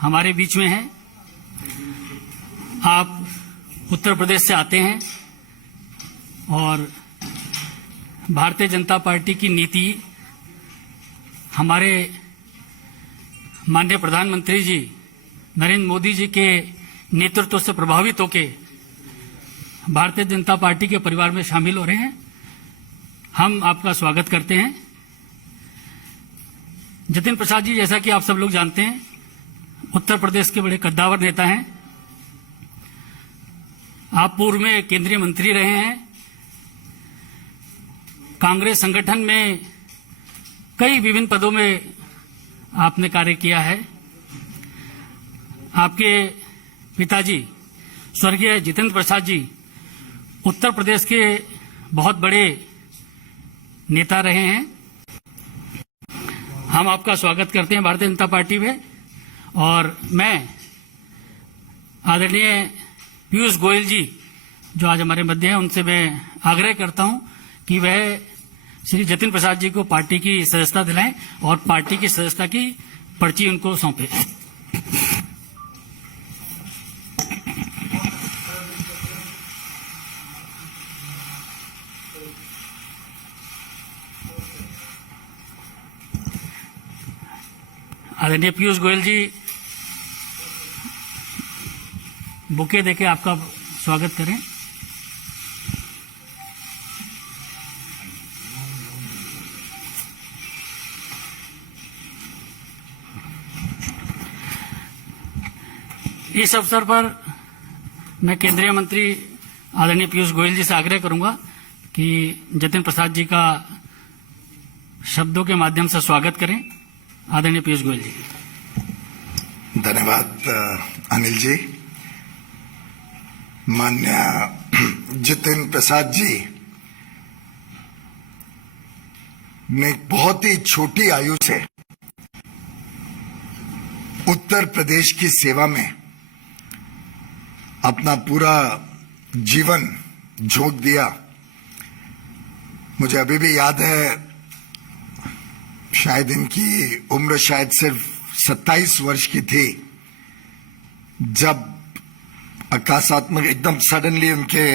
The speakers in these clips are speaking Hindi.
हमारे बीच में हैं। आप उत्तर प्रदेश से आते हैं और भारतीय जनता पार्टी की नीति हमारे माननीय प्रधानमंत्री जी नरेंद्र मोदी जी के नेतृत्व से प्रभावित होकर भारतीय जनता पार्टी के परिवार में शामिल हो रहे हैं। हम आपका स्वागत करते हैं। जतिन प्रसाद जी, जैसा कि आप सब लोग जानते हैं, उत्तर प्रदेश के बड़े कद्दावर नेता हैं। आप पूर्व में केंद्रीय मंत्री रहे हैं। कांग्रेस संगठन में कई विभिन्न पदों में आपने कार्य किया है। आपके पिताजी स्वर्गीय जितेंद्र प्रसाद जी उत्तर प्रदेश के बहुत बड़े नेता रहे हैं। हम आपका स्वागत करते हैं भारतीय जनता पार्टी में। और मैं आदरणीय पीयूष गोयल जी जो आज हमारे मध्य हैं, उनसे मैं आग्रह करता हूं कि वह श्री जतिन प्रसाद जी को पार्टी की सदस्यता दिलाएं और पार्टी की सदस्यता की पर्ची उनको सौंपे। आदरणीय पीयूष गोयल जी बुके देके आपका स्वागत करें। इस अवसर पर मैं केंद्रीय मंत्री आदरणीय पीयूष गोयल जी से आग्रह करूंगा कि जतिन प्रसाद जी का शब्दों के माध्यम से स्वागत करें। आदरणीय पीयूष गोयल जी। धन्यवाद अनिल जी। माननीय जितिन प्रसाद जी ने बहुत ही छोटी आयु से उत्तर प्रदेश की सेवा में अपना पूरा जीवन झोंक दिया। मुझे अभी भी याद है, शायद इनकी उम्र शायद सिर्फ 27 वर्ष की थी जब आकाशात्मक एकदम सडनली उनके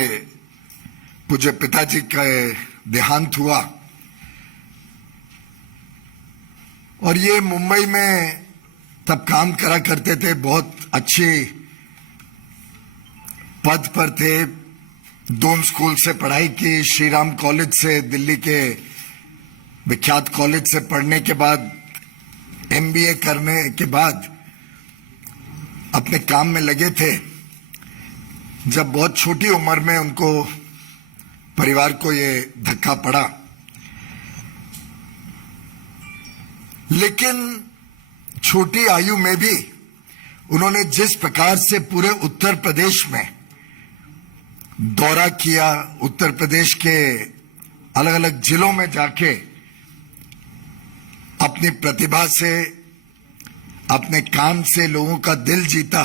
पूज्य पिताजी का देहांत हुआ। और ये मुंबई में तब काम करा करते थे, बहुत अच्छे पद पर थे। दोन स्कूल से पढ़ाई की, श्री राम कॉलेज से, दिल्ली के विख्यात कॉलेज से पढ़ने के बाद एमबीए करने के बाद अपने काम में लगे थे जब बहुत छोटी उम्र में उनको परिवार को ये धक्का पड़ा। लेकिन छोटी आयु में भी उन्होंने जिस प्रकार से पूरे उत्तर प्रदेश में दौरा किया, उत्तर प्रदेश के अलग अलग जिलों में जाके अपनी प्रतिभा से, अपने काम से लोगों का दिल जीता।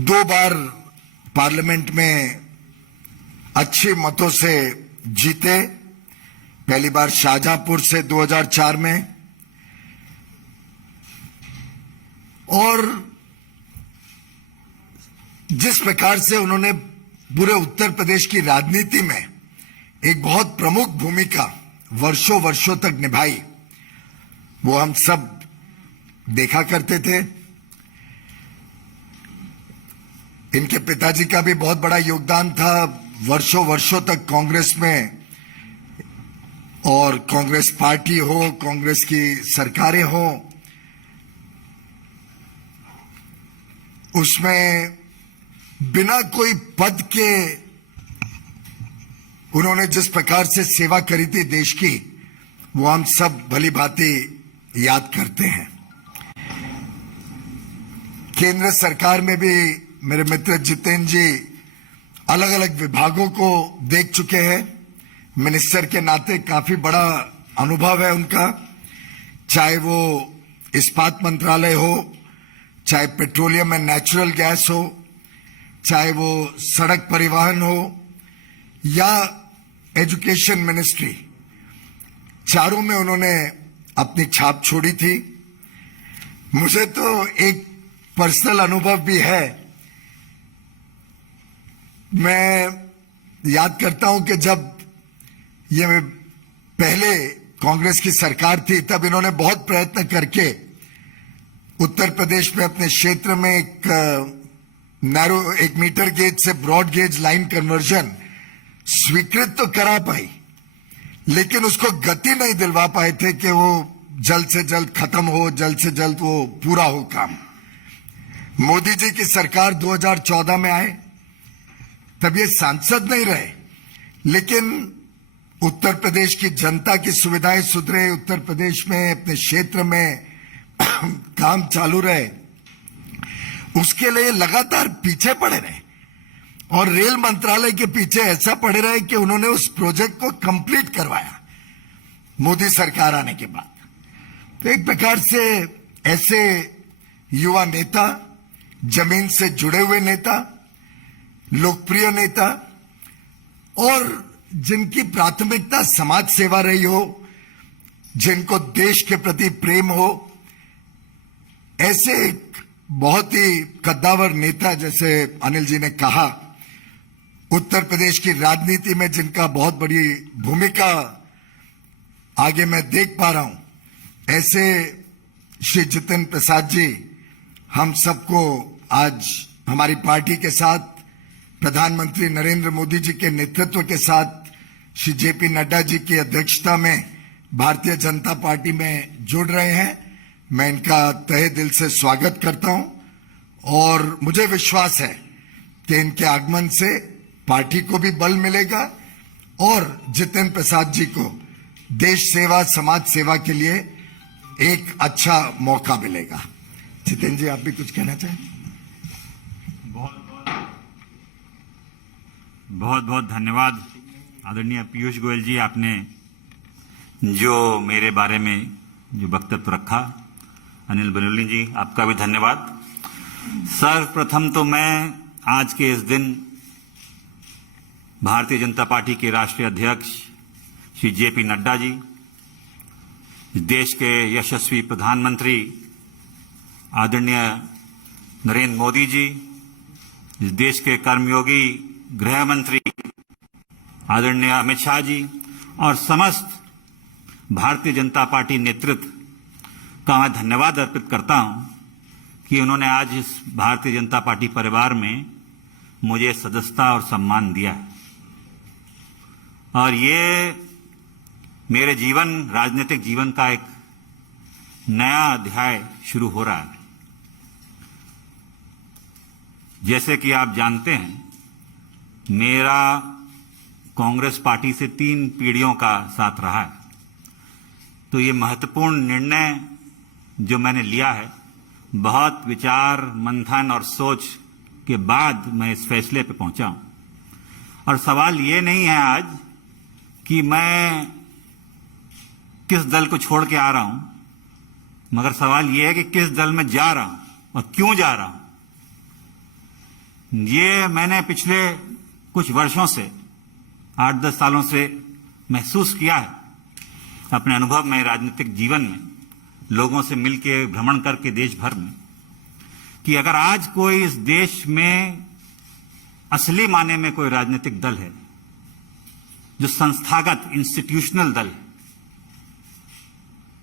2 बार पार्लियामेंट में अच्छे मतों से जीते। पहली बार शाहजहांपुर से 2004 में, और जिस प्रकार से उन्होंने पूरे उत्तर प्रदेश की राजनीति में एक बहुत प्रमुख भूमिका वर्षों वर्षों तक निभाई, वो हम सब देखा करते थे। इनके पिताजी का भी बहुत बड़ा योगदान था वर्षों वर्षों तक कांग्रेस में, और कांग्रेस पार्टी हो, कांग्रेस की सरकारें हो, उसमें बिना कोई पद के उन्होंने जिस प्रकार से सेवा करी थी देश की, वो हम सब भली भांति याद करते हैं। केंद्र सरकार में भी मेरे मित्र जितेंद्र जी अलग अलग विभागों को देख चुके हैं। मिनिस्टर के नाते काफी बड़ा अनुभव है उनका, चाहे वो इस्पात मंत्रालय हो, चाहे पेट्रोलियम एंड नेचुरल गैस हो, चाहे वो सड़क परिवहन हो या एजुकेशन मिनिस्ट्री, चारों में उन्होंने अपनी छाप छोड़ी थी। मुझे तो एक पर्सनल अनुभव भी है। मैं याद करता हूं कि जब ये पहले कांग्रेस की सरकार थी तब इन्होंने बहुत प्रयत्न करके उत्तर प्रदेश में अपने क्षेत्र में एक मीटर गेज से ब्रॉड गेज लाइन कन्वर्जन स्वीकृत तो करा पाई, लेकिन उसको गति नहीं दिलवा पाए थे कि वो जल्द से जल्द खत्म हो, जल्द से जल्द वो पूरा हो काम। मोदी जी की सरकार 2014 में आए तब ये सांसद नहीं रहे, लेकिन उत्तर प्रदेश की जनता की सुविधाएं सुधरे, उत्तर प्रदेश में अपने क्षेत्र में काम चालू रहे, उसके लिए लगातार पीछे पड़े रहे और रेल मंत्रालय के पीछे ऐसा पड़े रहे कि उन्होंने उस प्रोजेक्ट को कंप्लीट करवाया मोदी सरकार आने के बाद। तो एक प्रकार से ऐसे युवा नेता, जमीन से जुड़े हुए नेता, लोकप्रिय नेता और जिनकी प्राथमिकता समाज सेवा रही हो, जिनको देश के प्रति प्रेम हो, ऐसे एक बहुत ही कद्दावर नेता जैसे अनिल जी ने कहा, उत्तर प्रदेश की राजनीति में जिनका बहुत बड़ी भूमिका आगे मैं देख पा रहा हूं, ऐसे श्री जितेंद्र प्रसाद जी हम सबको आज हमारी पार्टी के साथ प्रधानमंत्री नरेंद्र मोदी जी के नेतृत्व के साथ श्री जेपी नड्डा जी की अध्यक्षता में भारतीय जनता पार्टी में जुड़ रहे हैं। मैं इनका तहे दिल से स्वागत करता हूं और मुझे विश्वास है कि इनके आगमन से पार्टी को भी बल मिलेगा और जितेंद्र प्रसाद जी को देश सेवा, समाज सेवा के लिए एक अच्छा मौका मिलेगा। जितेंद्र जी, आप भी कुछ कहना चाहें? बहुत बहुत धन्यवाद आदरणीय पीयूष गोयल जी, आपने जो मेरे बारे में जो वक्तव्य रखा। अनिल बलूनी जी, आपका भी धन्यवाद। सर्वप्रथम तो मैं आज के इस दिन भारतीय जनता पार्टी के राष्ट्रीय अध्यक्ष श्री जेपी नड्डा जी, देश के यशस्वी प्रधानमंत्री आदरणीय नरेंद्र मोदी जी, इस देश के कर्मयोगी गृह मंत्री आदरणीय अमित शाह जी और समस्त भारतीय जनता पार्टी नेतृत्व का मैं धन्यवाद अर्पित करता हूं कि उन्होंने आज इस भारतीय जनता पार्टी परिवार में मुझे सदस्यता और सम्मान दिया है। और ये मेरे राजनीतिक जीवन का एक नया अध्याय शुरू हो रहा है। जैसे कि आप जानते हैं, मेरा कांग्रेस पार्टी से 3 पीढ़ियों का साथ रहा है। तो ये महत्वपूर्ण निर्णय जो मैंने लिया है, बहुत विचार मंथन और सोच के बाद मैं इस फैसले पे पहुंचा हूं। और सवाल ये नहीं है आज कि मैं किस दल को छोड़ के आ रहा हूं, मगर सवाल ये है कि किस दल में जा रहा हूं और क्यों जा रहा हूं। ये मैंने पिछले कुछ वर्षों से, 8-10 सालों से महसूस किया है अपने अनुभव में, राजनीतिक जीवन में, लोगों से मिलकर भ्रमण करके देश भर में, कि अगर आज कोई इस देश में असली माने में कोई राजनीतिक दल है जो संस्थागत इंस्टीट्यूशनल दल है,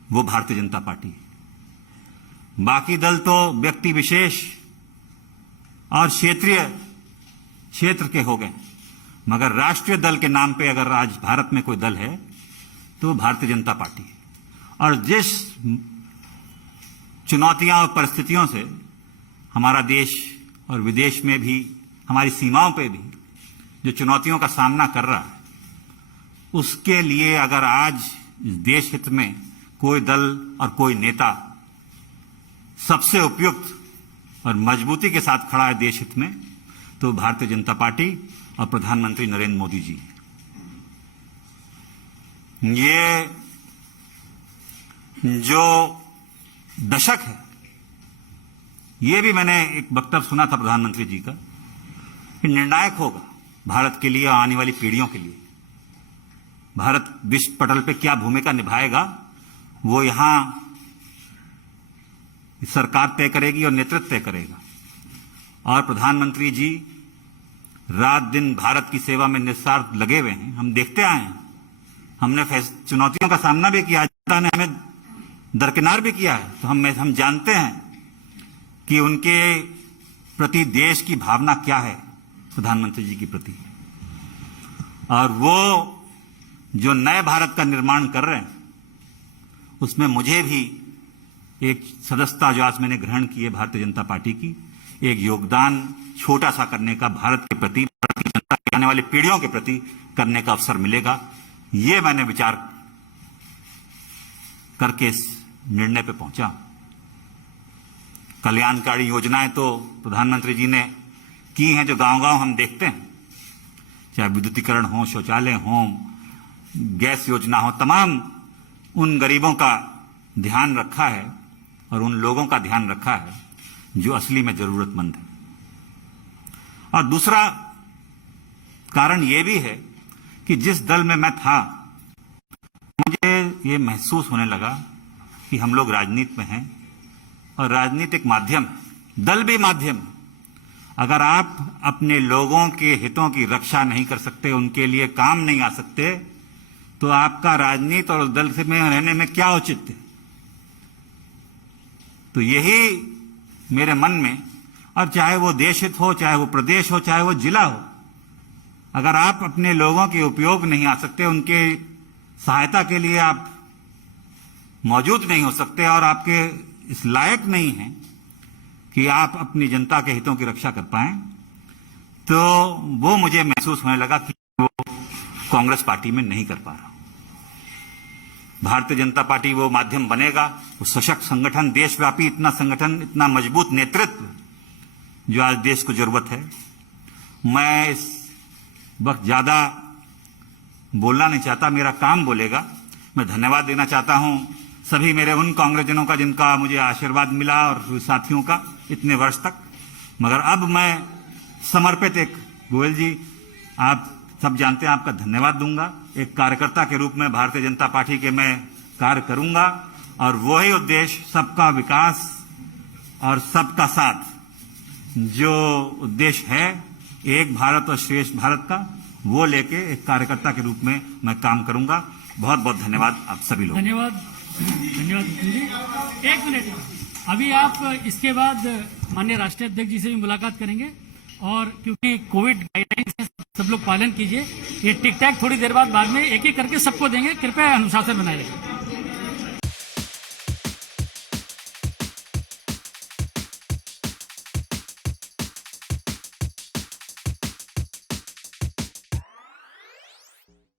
वो भारतीय जनता पार्टी है। बाकी दल तो व्यक्ति विशेष और क्षेत्र के हो गए, मगर राष्ट्रीय दल के नाम पे अगर आज भारत में कोई दल है तो भारतीय जनता पार्टी है। और जिस चुनौतियां और परिस्थितियों से हमारा देश और विदेश में भी, हमारी सीमाओं पे भी जो चुनौतियों का सामना कर रहा है, उसके लिए अगर आज इस देश हित में कोई दल और कोई नेता सबसे उपयुक्त और मजबूती के साथ खड़ा है देश हित में, तो भारतीय जनता पार्टी और प्रधानमंत्री नरेंद्र मोदी जी। ये जो दशक है, ये भी मैंने एक वक्तव्य सुना था प्रधानमंत्री जी का, कि निर्णायक होगा भारत के लिए, आने वाली पीढ़ियों के लिए। भारत विश्व पटल पे क्या भूमिका निभाएगा, वो यहां सरकार तय करेगी और नेतृत्व तय करेगा। और प्रधानमंत्री जी रात दिन भारत की सेवा में निस्वार्थ लगे हुए हैं। हम देखते आए हैं, हमने चुनौतियों का सामना भी किया, जनता ने हमें दरकिनार भी किया है, तो हम जानते हैं कि उनके प्रति देश की भावना क्या है, प्रधानमंत्री जी के प्रति। और वो जो नए भारत का निर्माण कर रहे हैं, उसमें मुझे भी एक सदस्यता जो आज मैंने ग्रहण की है भारतीय जनता पार्टी की, एक योगदान छोटा सा करने का भारत के प्रति, भारत की जनता की आने वाली पीढ़ियों के प्रति करने का अवसर मिलेगा। ये मैंने विचार करके इस निर्णय पे पहुंचा। कल्याणकारी योजनाएं तो प्रधानमंत्री जी ने की हैं, जो गांव-गांव हम देखते हैं, चाहे विद्युतीकरण हो, शौचालय हो, गैस योजना हो, तमाम उन गरीबों का ध्यान रखा है और उन लोगों का ध्यान रखा है जो असली में जरूरतमंद है। और दूसरा कारण यह भी है कि जिस दल में मैं था, मुझे ये महसूस होने लगा कि हम लोग राजनीति में हैं और राजनीति एक माध्यम है, दल भी माध्यम है। अगर आप अपने लोगों के हितों की रक्षा नहीं कर सकते, उनके लिए काम नहीं आ सकते, तो आपका राजनीति और दल से में रहने में क्या औचित्य है? तो यही मेरे मन में, और चाहे वो देश हित हो, चाहे वो प्रदेश हो, चाहे वो जिला हो, अगर आप अपने लोगों के उपयोग नहीं आ सकते, उनके सहायता के लिए आप मौजूद नहीं हो सकते और आपके इस लायक नहीं हैं कि आप अपनी जनता के हितों की रक्षा कर पाएं, तो वो मुझे महसूस होने लगा कि वो कांग्रेस पार्टी में नहीं कर पा रहा। भारतीय जनता पार्टी वो माध्यम बनेगा, वो सशक्त संगठन, देशव्यापी इतना संगठन, इतना मजबूत नेतृत्व जो आज देश को जरूरत है। मैं इस वक्त ज्यादा बोलना नहीं चाहता, मेरा काम बोलेगा। मैं धन्यवाद देना चाहता हूं सभी मेरे उन कांग्रेसजनों का जिनका मुझे आशीर्वाद मिला और साथियों का इतने वर्ष तक। मगर अब मैं समर्पित एक, गोयल जी आप सब जानते हैं, आपका धन्यवाद दूंगा। एक कार्यकर्ता के रूप में भारतीय जनता पार्टी के मैं कार्य करूंगा और वही उद्देश्य, सबका विकास और सबका साथ, जो उद्देश्य है एक भारत और श्रेष्ठ भारत का, वो लेके एक कार्यकर्ता के रूप में मैं काम करूंगा। बहुत बहुत धन्यवाद आप सभी लोग। धन्यवाद धन्यवाद जी। एक मिनट, अभी आप इसके बाद माननीय राष्ट्रीय अध्यक्ष जी से भी मुलाकात करेंगे, और क्योंकि कोविड गाइडलाइंस है, सब लोग पालन कीजिए। ये टिक टैक थोड़ी देर बाद में एक एक करके सबको देंगे, कृपया अनुशासन बनाए रखें।